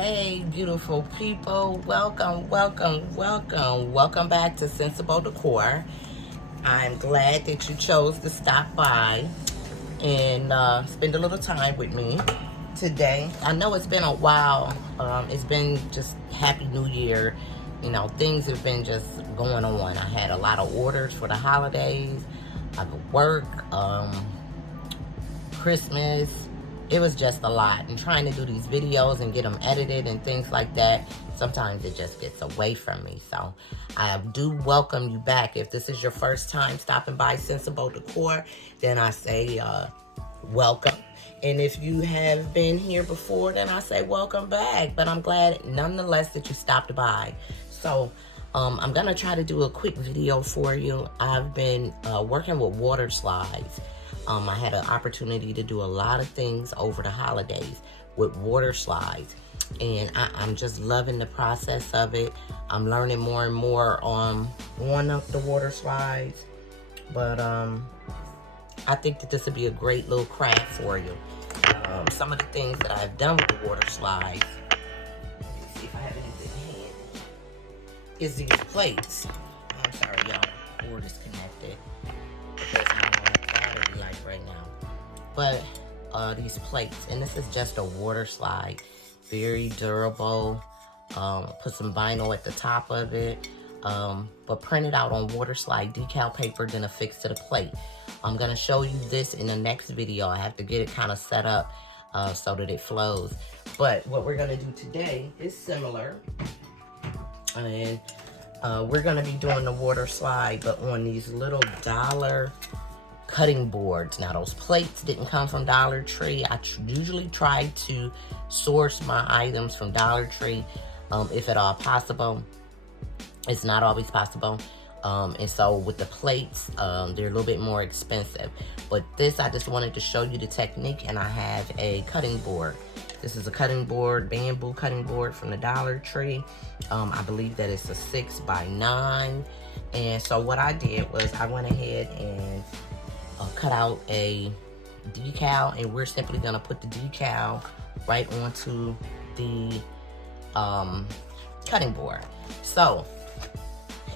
Hey beautiful people, welcome back to Sensible Decor. I'm glad that you chose to stop by and spend a little time with me today. I know it's been a while. It's been just Happy New Year. You know, things have been just going on. I had a lot of orders for the holidays. I could work, Christmas. It was just a lot, and trying to do these videos and get them edited and things like that, sometimes it just gets away from me. So I do welcome you back. If this is your first time stopping by Sensible Decor, then I say welcome. And if you have been here before, then I say welcome back. But I'm glad nonetheless that you stopped by. So I'm gonna try to do a quick video for you. I've been working with water slides. I had an opportunity to do a lot of things over the holidays with water slides, and I'm just loving the process of it. I'm learning more and more on the water slides, but I think that this would be a great little craft for you. Some of the things that I've done with the water slides, let me see if I have anything in hand, is these plates. I'm sorry, y'all, cord is connected because I don't have battery life right now. But these plates, and this is just a water slide, very durable. Put some vinyl at the top of it, but printed out on Waterslide Decal paper, then affixed to the plate. I'm gonna show you this in the next video. I have to get it kind of set up so that it flows. But what we're gonna do today is similar, and we're gonna be doing the water slide, but on these little $1 cutting boards. Now those plates didn't come from Dollar Tree. I usually try to source my items from Dollar Tree, if at all possible. It's not always possible. And so with the plates, they're a little bit more expensive. But this, I just wanted to show you the technique, and I have a cutting board. This is a cutting board, bamboo cutting board from the Dollar Tree. I believe that it's a 6x9. And so what I did was I went ahead and cut out a decal, and we're simply gonna put the decal right onto the cutting board. So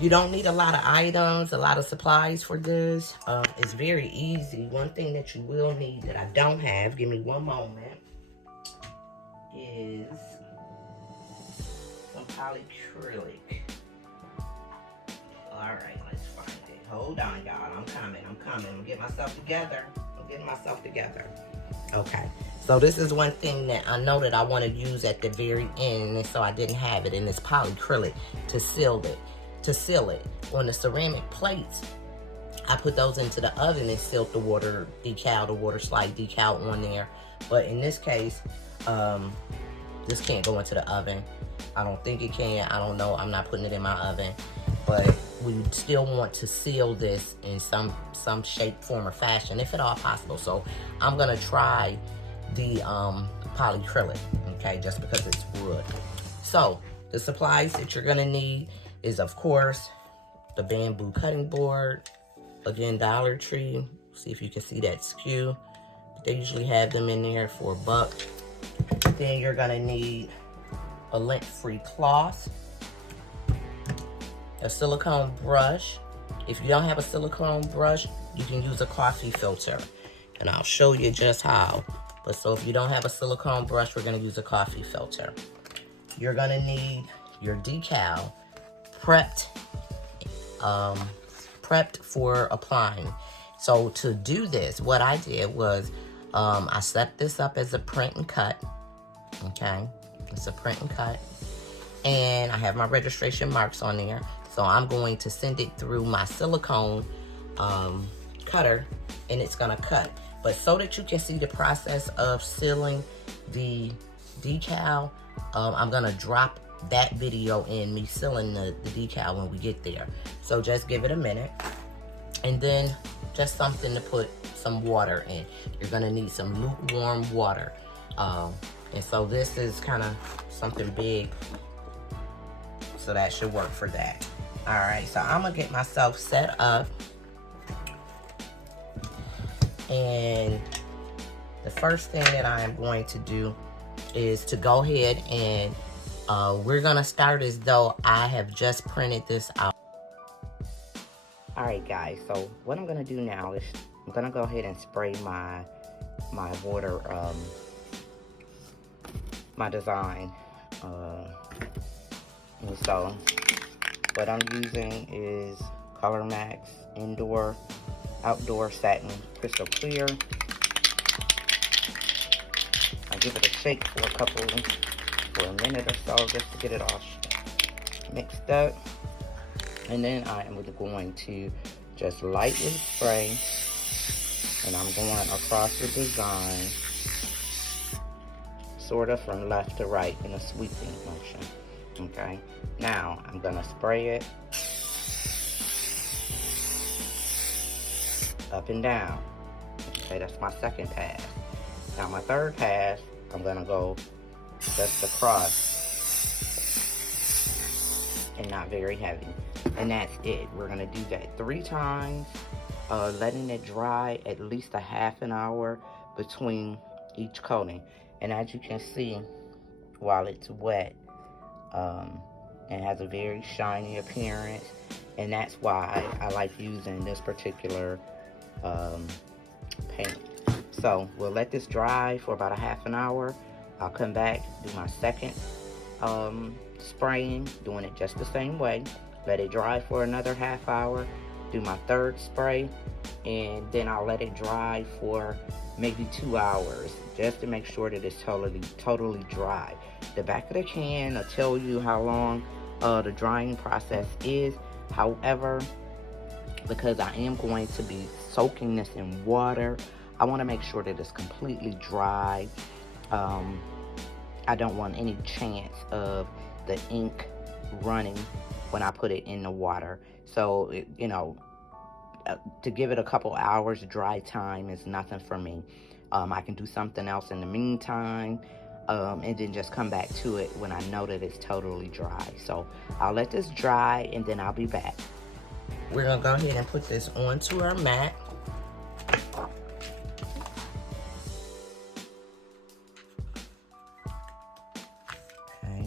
you don't need a lot of items, a lot of supplies for this. It's very easy. One thing that you will need that I don't have, give me one moment, is some polyacrylic. All right, let's find it. Hold on, y'all. I'm coming. I'm gonna get myself together. I'm getting myself together. Okay. So this is one thing that I know that I want to use at the very end, and so I didn't have it, and it's polyacrylic to seal it. On the ceramic plates, I put those into the oven and sealed the water decal, the water slide decal on there. But in this case, this can't go into the oven. I don't think it can. I don't know. I'm not putting it in my oven. But we still want to seal this in some shape, form, or fashion, if at all possible. So I'm gonna try the polyacrylic, okay, just because it's wood. So the supplies that you're gonna need is, of course, the bamboo cutting board. Again, Dollar Tree. See if you can see that skew. They usually have them in there for $1. Then you're gonna need a lint-free cloth, a silicone brush. If you don't have a silicone brush, you can use a coffee filter, and I'll show you just how. But so if you don't have a silicone brush, we're gonna use a coffee filter. You're gonna need your decal prepped for applying. So to do this, what I did was I set this up as a print and cut. Okay, it's a print and cut, and I have my registration marks on there. So I'm going to send it through my silicone cutter, and it's gonna cut. But so that you can see the process of sealing the decal, I'm gonna drop that video in me sealing the decal when we get there. So just give it a minute. And then just something to put some water in. You're gonna need some lukewarm water. And so this is kind of something big, so that should work for that. All right, so I'm gonna get myself set up. And the first thing that I am going to do is to go ahead and we're gonna start as though I have just printed this out. Alright guys, so what I'm gonna do now is I'm gonna go ahead and spray my water, my design. And so what I'm using is COLORMAXX Indoor Outdoor Satin Crystal Clear. I give it a shake for a minute or so just to get it all mixed up. And then I am going to just lightly spray, and I'm going across the design, sort of from left to right in a sweeping motion. Okay, now I'm gonna spray it up and down. Okay, that's my second pass. Now my third pass, I'm gonna go just across and not very heavy. And that's it. We're gonna do that 3 times, letting it dry at least a half an hour between each coating. And as you can see, while it's wet, it has a very shiny appearance, and that's why I like using this particular paint. So we'll let this dry for about a half an hour. I'll come back, do my second spraying, doing it just the same way. Let it dry for another half hour, do my third spray, and then I'll let it dry for maybe 2 hours just to make sure that it's totally dry. The back of the can will tell you how long the drying process is. However, because I am going to be soaking this in water, I want to make sure that it's completely dry. I don't want any chance of the ink running when I put it in the water. So, you know, to give it a couple hours dry time is nothing for me. I can do something else in the meantime, and then just come back to it when I know that it's totally dry. So I'll let this dry, and then I'll be back. We're gonna go ahead and put this onto our mat. Okay.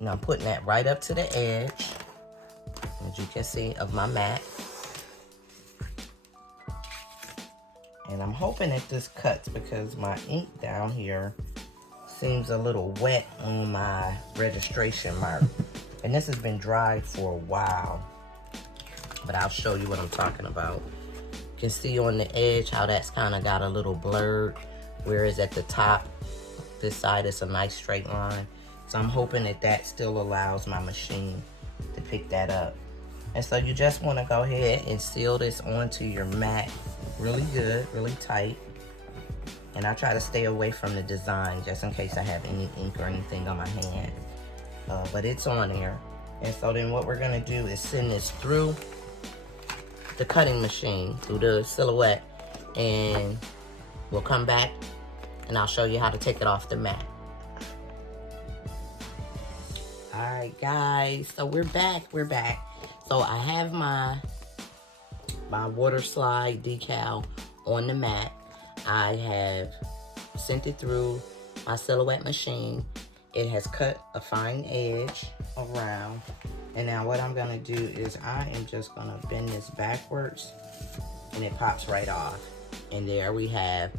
Now I'm putting that right up to the edge, as you can see, of my mat. And I'm hoping that this cuts because my ink down here seems a little wet on my registration mark. And this has been dried for a while, but I'll show you what I'm talking about. You can see on the edge how that's kind of got a little blurred, whereas at the top, this side is a nice straight line. So I'm hoping that that still allows my machine to pick that up. And so you just want to go ahead and seal this onto your mat really good, really tight. And I try to stay away from the design just in case I have any ink or anything on my hand. But it's on there. And so then what we're gonna do is send this through the cutting machine, through the silhouette, and we'll come back and I'll show you how to take it off the mat. All right, guys, so we're back. So I have my Waterslide Decal on the mat. I have sent it through my silhouette machine. It has cut a fine edge around. And now what I'm gonna do is I am just gonna bend this backwards, and it pops right off. And there we have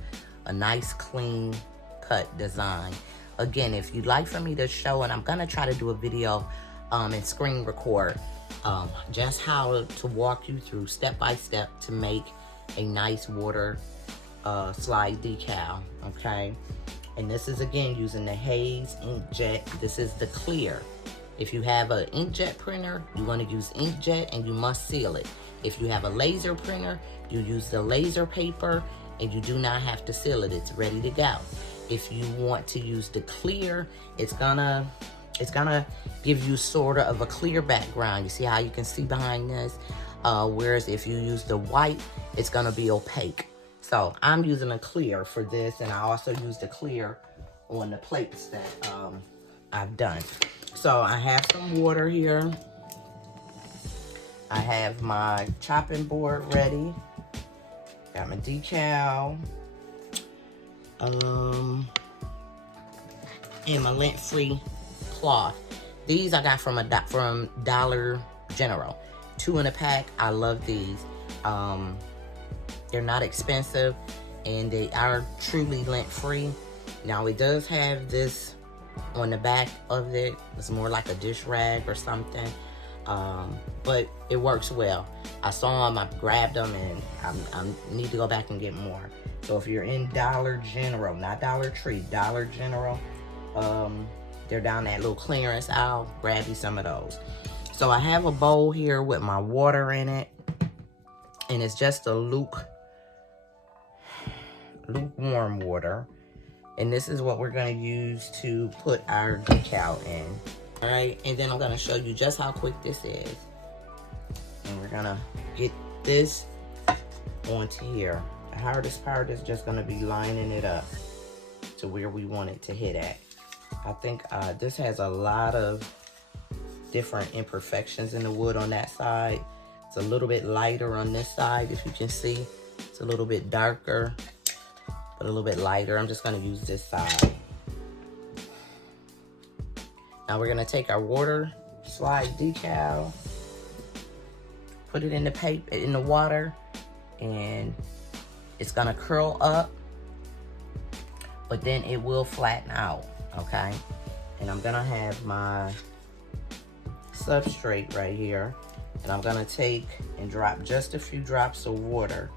a nice clean cut design. Again, if you'd like for me to show, and I'm gonna try to do a video and screen record just how to walk you through step by step to make a nice water slide decal, okay? And this is again using the Haze inkjet. This is the clear. If you have an inkjet printer, you want to use inkjet and you must seal it. If you have a laser printer, you use the laser paper and you do not have to seal it. It's ready to go. If you want to use the clear, it's gonna give you sort of a clear background. You see how you can see behind this? Whereas if you use the white, it's gonna be opaque. So I'm using a clear for this, and I also use the clear on the plates that I've done. So I have some water here. I have my chopping board ready. Got my decal. and my lint-free cloth. These I got from 𝘷𝘪𝘵𝘠𝘍𝑗𝑛𝑒𝑟𝑎l. 2 in a pack. I love these. They're not expensive, and they are truly lint-free. Now it does have this on the back of it. It's more like a dish rag or something, but it works well. I saw them, I grabbed them, and I need to go back and get more. So if you're in 𝘷𝘪𝘵𝘠𝑗𝑛𝑒𝑟𝑎l, not Dollar Tree, 𝘷𝘪𝘵𝘠𝑗𝑛𝑒𝑟𝑎l, they're down that little clearance aisle. Grab you some of those. So I have a bowl here with my water in it, and it's just a lukewarm water. And this is what we're going to use to put our decal in. All right, and then I'm going to show you just how quick this is. And we're going to get this onto here. The hardest part is just going to be lining it up to where we want it to hit at. I think this has a lot of different imperfections in the wood on that side. It's a little bit lighter on this side, if you can see. It's a little bit darker, but a little bit lighter. I'm just going to use this side. Now we're going to take our Waterslide decal, put it in the paper, in the water, and it's going to curl up, but then it will flatten out, okay? And I'm going to have my substrate right here, and I'm going to take and drop just a few drops of water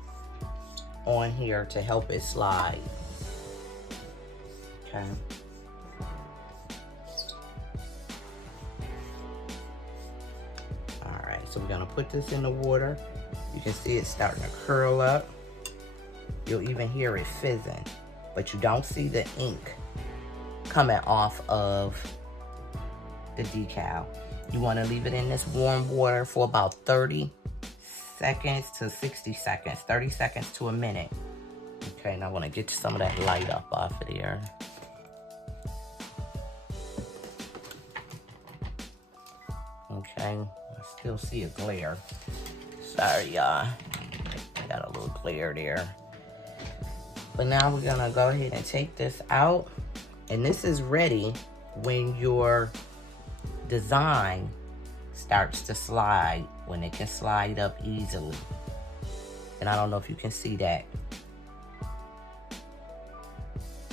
on here to help it slide, okay? All right, so we're gonna put this in the water. You can see it starting to curl up. You'll even hear it fizzing, but you don't see the ink coming off of the decal. You want to leave it in this warm water for about 30 seconds to 60 seconds, 30 seconds to a minute. Okay, and I want to get some of that light up off of there. Okay, I still see a glare. Sorry, y'all. I got a little glare there. But now we're gonna go ahead and take this out. And this is ready when your design starts to slide, when it can slide up easily. And I don't know if you can see that,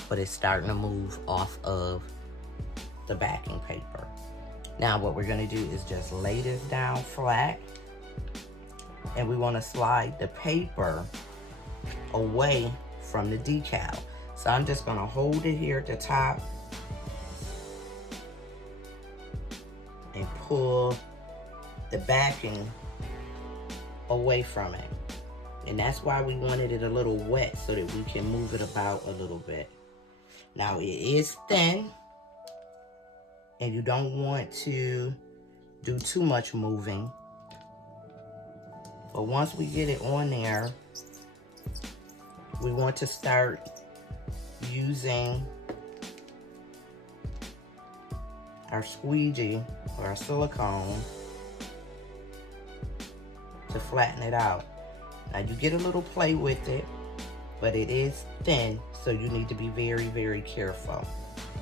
but it's starting to move off of the backing paper. Now what we're gonna do is just lay this down flat, and we wanna slide the paper away from the decal. So I'm just gonna hold it here at the top and pull the backing away from it. And that's why we wanted it a little wet, so that we can move it about a little bit. Now it is thin, and you don't want to do too much moving. But once we get it on there, we want to start using our squeegee or our silicone to flatten it out. Now you get a little play with it, but it is thin, so you need to be very, very careful.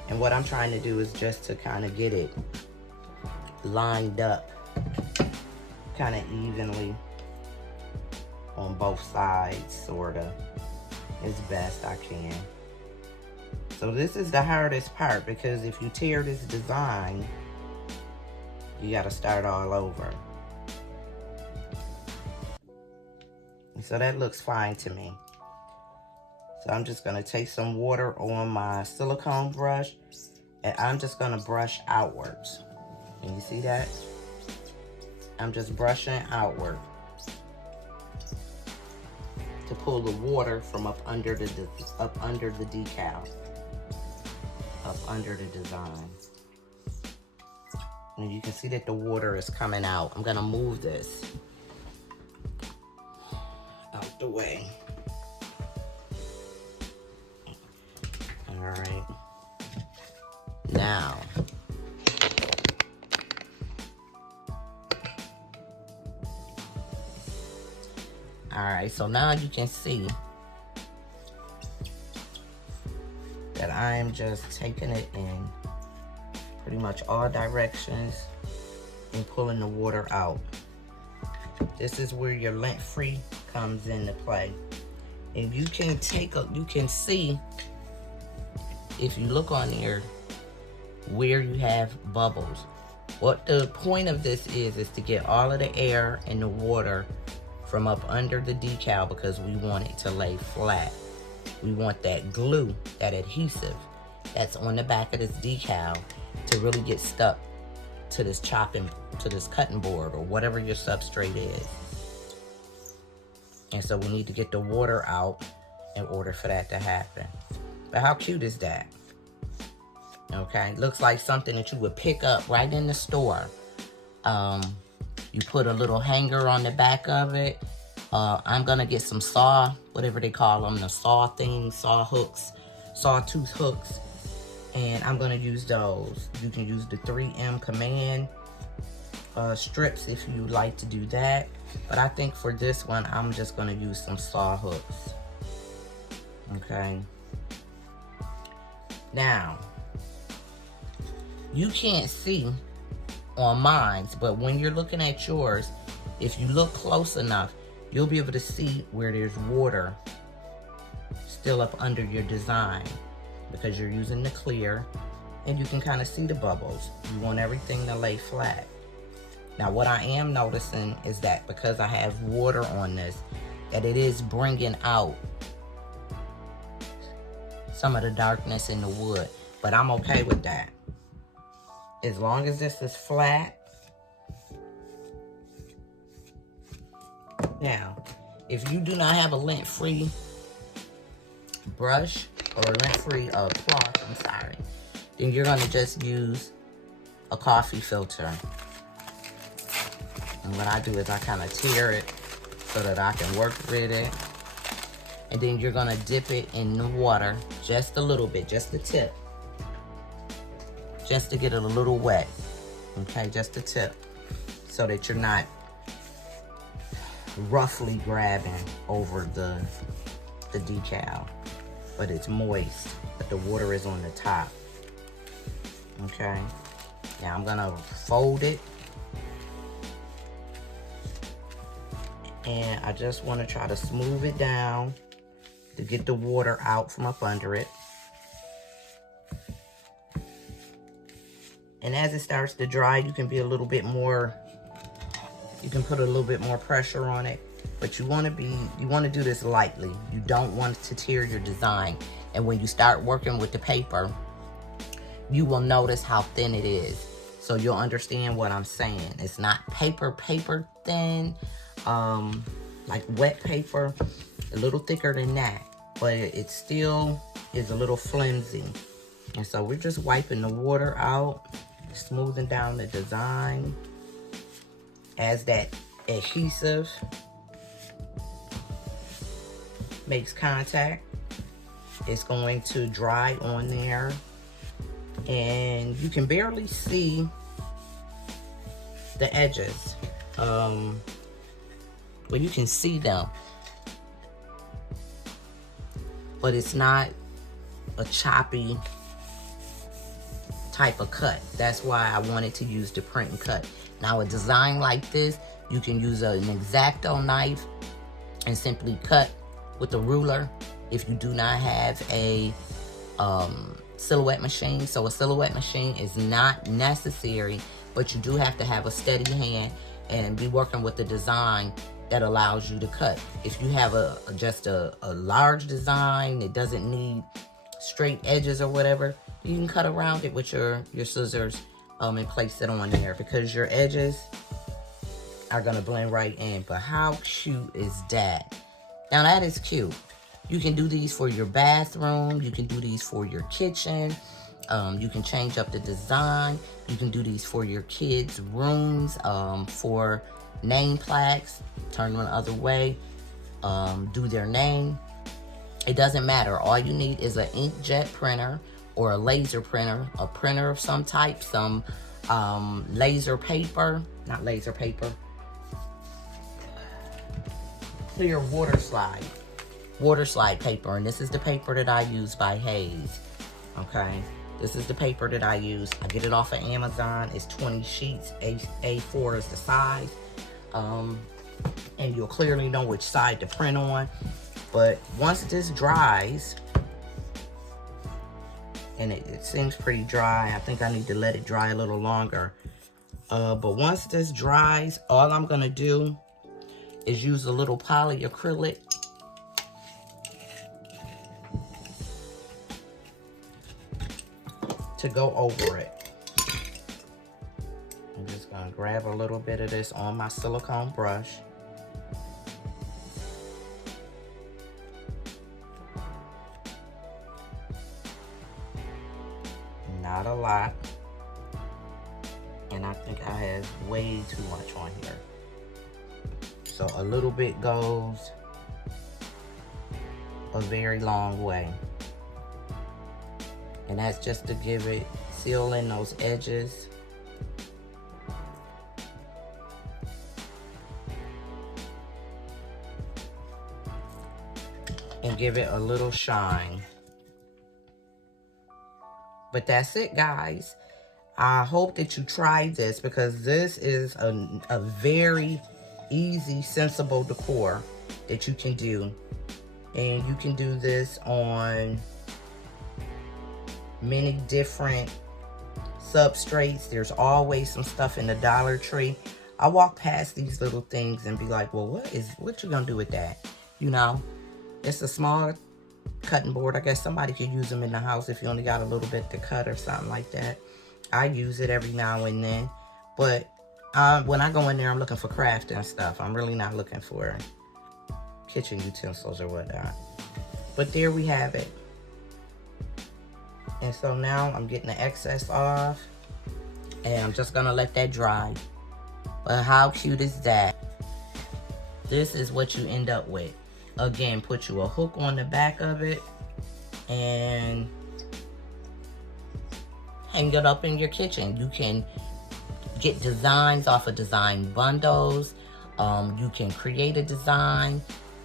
And what I'm trying to do is just to kind of get it lined up kind of evenly on both sides, sort of, as best I can. So this is the hardest part, because if you tear this design, you got to start all over. So that looks fine to me. So I'm just going to take some water on my silicone brush, and I'm just going to brush outwards. Can you see that? I'm just brushing outward to pull the water from up under the decal, up under the design. And you can see that the water is coming out. I'm gonna move this out the way. All right. Now, all right, so now you can see that I am just taking it in pretty much all directions and pulling the water out. This is where your lint-free comes into play. And you can you can see, if you look on here, where you have bubbles. What the point of this is to get all of the air and the water from up under the decal, because we want it to lay flat. We want that glue, that adhesive that's on the back of this decal to really get stuck to this cutting board or whatever your substrate is. And so we need to get the water out in order for that to happen. But how cute is that? Okay, looks like something that you would pick up right in the store. You put a little hanger on the back of it. I'm gonna get some saw, whatever they call them, the saw things, saw hooks, sawtooth hooks, and I'm gonna use those. You can use the 3M command strips if you like to do that, but I think for this one I'm just gonna use some saw hooks. Okay, now you can't see on mine, but when you're looking at yours, if you look close enough, you'll be able to see where there's water still up under your design, because you're using the clear and you can kind of see the bubbles. You want everything to lay flat. Now what I am noticing is that because I have water on this, that it is bringing out some of the darkness in the wood, but I'm okay with that. As long as this is flat. Now, if you do not have a lint-free brush or a lint-free cloth, I'm sorry, then you're gonna just use a coffee filter. And what I do is I kind of tear it so that I can work with it. And then you're gonna dip it in the water just a little bit, just the tip. Just to get it a little wet, okay, just the tip, so that you're not roughly grabbing over the decal, but it's moist, but the water is on the top, okay? Now I'm gonna fold it, and I just wanna try to smooth it down to get the water out from up under it. And as it starts to dry, you can be a little bit more, you can put a little bit more pressure on it, but you want to do this lightly. You don't want to tear your design. And when you start working with the paper, you will notice how thin it is. So you'll understand what I'm saying. It's not paper thin, like wet paper, a little thicker than that, but it still is a little flimsy. And so we're just wiping the water out, smoothing down the design. As that adhesive makes contact, it's going to dry on there, and you can barely see the edges. Well, you can see them, but it's not a choppy type of cut. That's why I wanted to use the print and cut. Now a design like this, you can use an X-Acto knife and simply cut with a ruler if you do not have a silhouette machine. So a silhouette machine is not necessary, but you do have to have a steady hand and be working with the design that allows you to cut. If you have just a large design that doesn't need straight edges or whatever, you can cut around it with your scissors and place it on there, because your edges are gonna blend right in. But how cute is that? Now that is cute. You can do these for your bathroom. You can do these for your kitchen. You can change up the design. You can do these for your kids' rooms, for name plaques. Turn them the other way. Do their name. It doesn't matter. All you need is an inkjet printer or a laser printer, a printer of some type, some laser paper, not laser paper, clear water slide paper. And this is the paper that I use by Hayes. Okay, this is the paper that I use. I get it off of Amazon. It's 20 sheets. A4 is the size. And you'll clearly know which side to print on. But once this dries, and it seems pretty dry, I think I need to let it dry a little longer. But once this dries, all I'm gonna do is use a little polyacrylic to go over it. I'm just gonna grab a little bit of this on my silicone brush. Not a lot. And I think I have way too much on here. So a little bit goes a very long way. And that's just to give it, seal in those edges. And give it a little shine. But that's it, guys. I hope that you try this, because this is a very easy, sensible decor that you can do. And you can do this on many different substrates. There's always some stuff in the Dollar Tree. I walk past these little things and be like, well, what you gonna do with that? You know, it's a small cutting board. I guess somebody could use them in the house if you only got a little bit to cut or something like that. I use it every now and then, but when I go in there, I'm looking for crafting stuff. I'm really not looking for kitchen utensils or whatnot. But there we have it. And so now I'm getting the excess off, and I'm just gonna let that dry. But how cute is that? This is what you end up with. Again, put you a hook on the back of it and hang it up in your kitchen. You can get designs off of design bundles. You can create a design,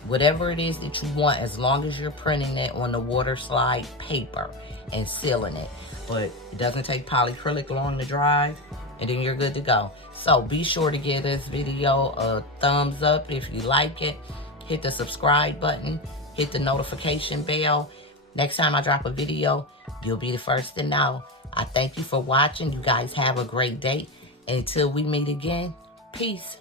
whatever it is that you want, as long as you're printing it on the Waterslide paper and sealing it. But it doesn't take polyacrylic long to dry, and then you're good to go. So be sure to give this video a thumbs up if you like it. Hit the subscribe button, hit the notification bell. Next time I drop a video, you'll be the first to know. I thank you for watching. You guys have a great day. Until we meet again, peace.